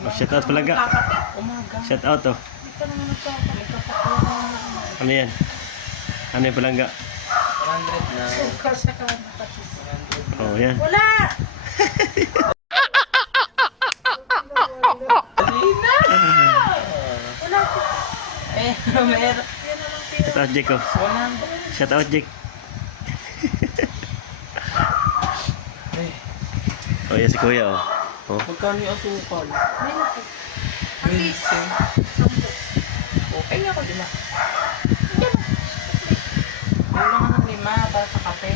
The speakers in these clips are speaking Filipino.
Oh, shout out pala ga. Shout out oh. Ano yan? Ano yung palangga? 100 na. Sukar sa kanan. Oh, yan. Wala! Wala. Meron. Shout out Jake oh. 100. Shout out Jake. Oh, yan si Kuya oh. Oh. Magkano yung asukal? May laki. At least, 10. Okay nga ko, 5. Wala nga ng 5 para sa kape.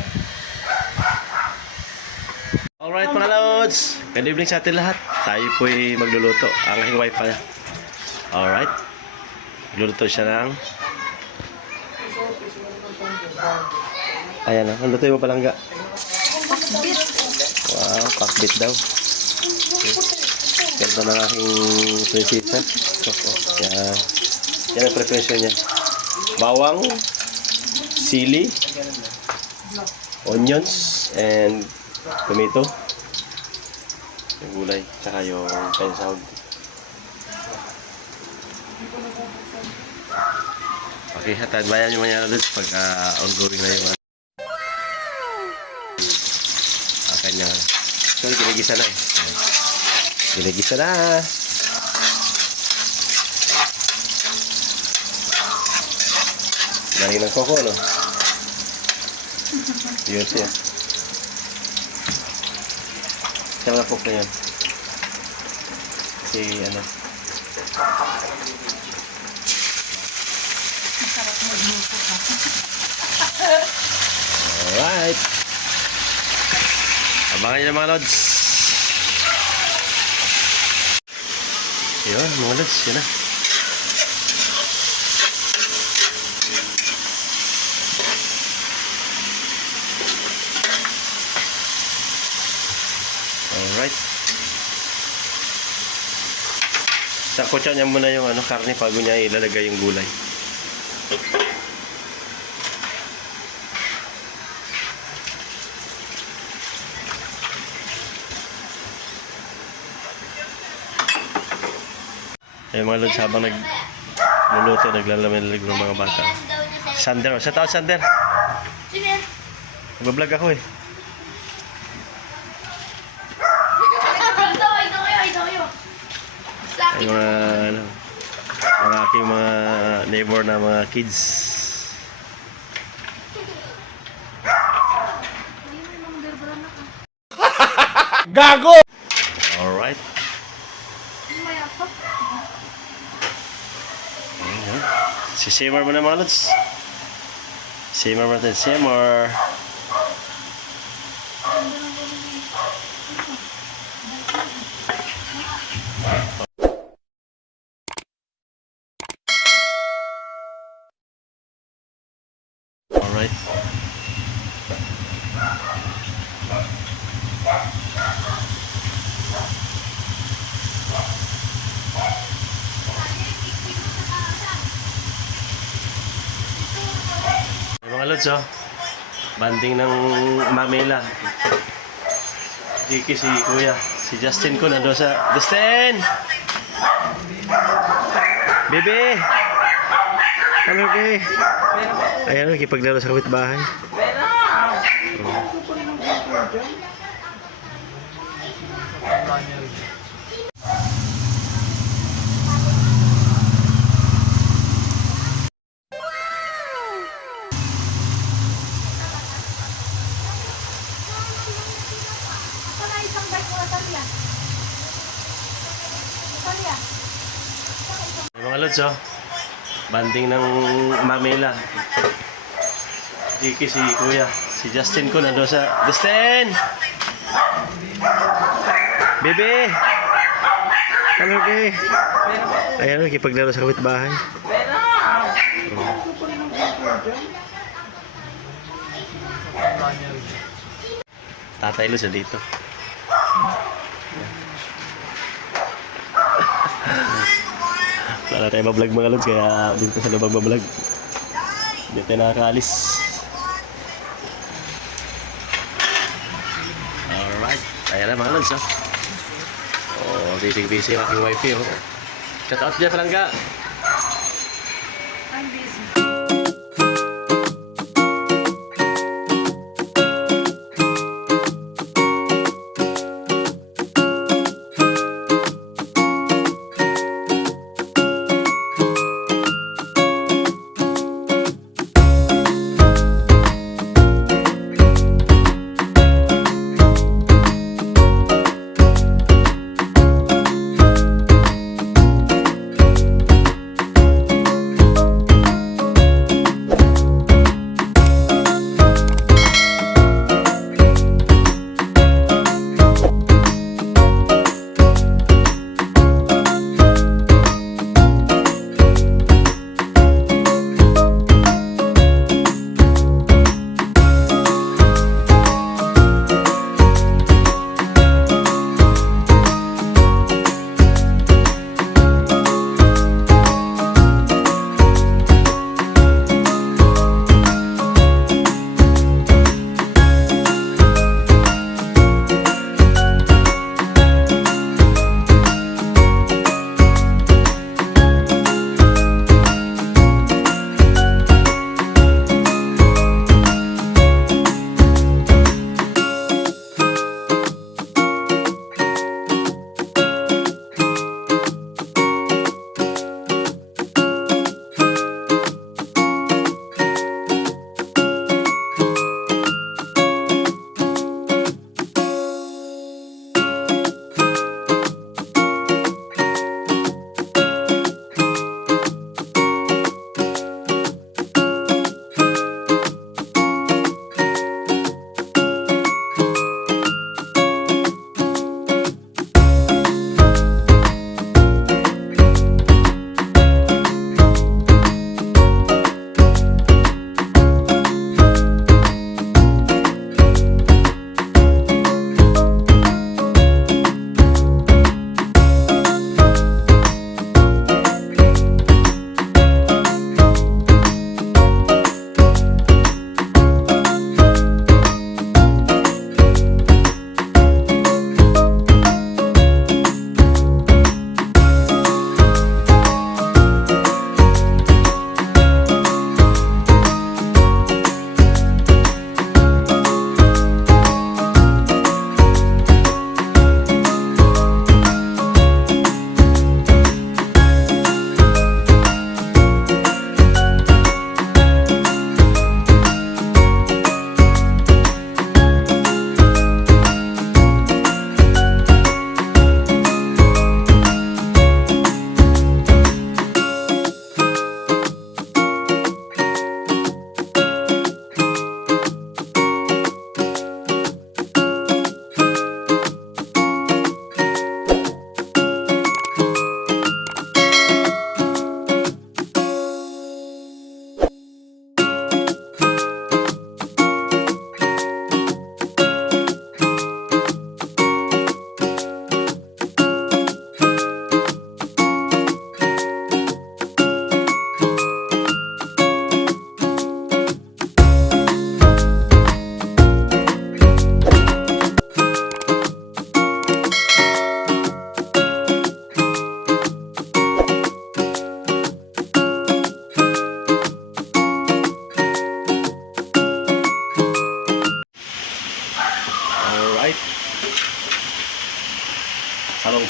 Alright mga lods, good evening sa atin lahat. Tayo po'y magluluto. Ang aking wife pa. Alright. Magluluto siya ng... Ayan na, ang luto mo palangga. Wow, pakbit daw. Ganda ng aking prinsesa. Yan. Yan ang preparation niya. Bawang, sili, onions, and tomato. Yung gulay, tsaka yung pensawd. Okay, hatadbayan nyo mga lods pagka ongoing na yung kanyang sorry, ginigisa na eh. Ginigisa na. Galing ng koko, no? Yun siya. Siya na cook na yan. Kasi ano. Masarap magluto ka. Alright. Abangan nyo na mga lods. Yun mga lods, yun na. Alright. Sakotsa niya muna yung karne bago niya ilalagay yung gulay. Ayun mga lods, habang nagluluto, naglalamin ng mga bata. Sander, sa tao Sander. Sige. Mag-vlog ako eh. Ay mga aking mga neighbor na mga kids. Gago! Alright. Ayan. Si-simmer mo na mga lods. Simmer mo natin, simmer. Alright. Mga lods oh. Banding ng Mamela. Diki si Kuya. Si Justin ko nando sa... Justin! Bebe! Ano bebe? Ayan, nakipaglaro sa kapitbahay. Mga lods oh. Banding ng Mamela. Diki si Kuya. Si Justin ko nando sa... Justin! Bebe! Ano bebe? Ayan, nakipaglaro sa kapitbahay. Tatay Luz dito. Wala tayo mablog mga lods, kaya dito sa labang mablog. Hindi tayo nakakaalis. Alright, ayan na mga lods oh. Oh, Busy ang aking wifi. Oh. Shout out dyan, Palangga. I'm busy.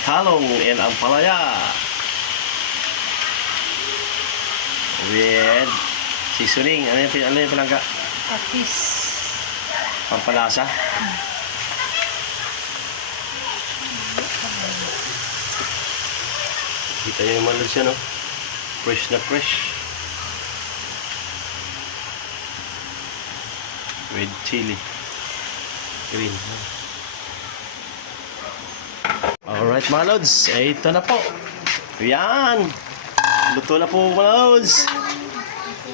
Talong and ampalaya with seasoning. Ano yung Palangga? Patis. Pampalasa. Kita nyo naman doon siya, no? Fresh na fresh. With chili. Green. Alright mga lods, ito na po. Yan. Luto na po mga lods.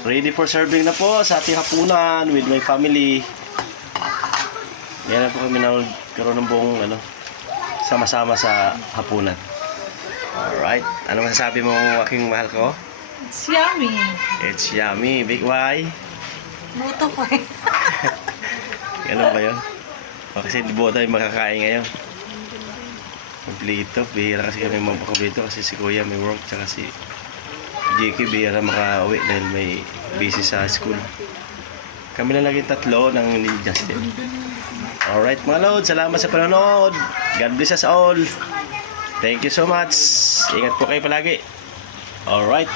Ready for serving na po sa ating hapunan with my family. Yan na po kami nagkaroon ng buong sama-sama sa hapunan. Alright, ano masasabi mo aking mahal ko? It's yummy. It's yummy, Big Y. Buto ko eh. Ganun ba yun? O, kasi buo tayo makakain ngayon. Kompleto. Bihira kasi kami magpakomplito kasi si Kuya may work tsaka si JK bihira makauwi dahil may busy sa school. Kami lang naging tatlo ng ni Justin. Alright mga Lods, salamat sa panonood. God bless us all. Thank you so much. Ingat po kayo palagi. Alright.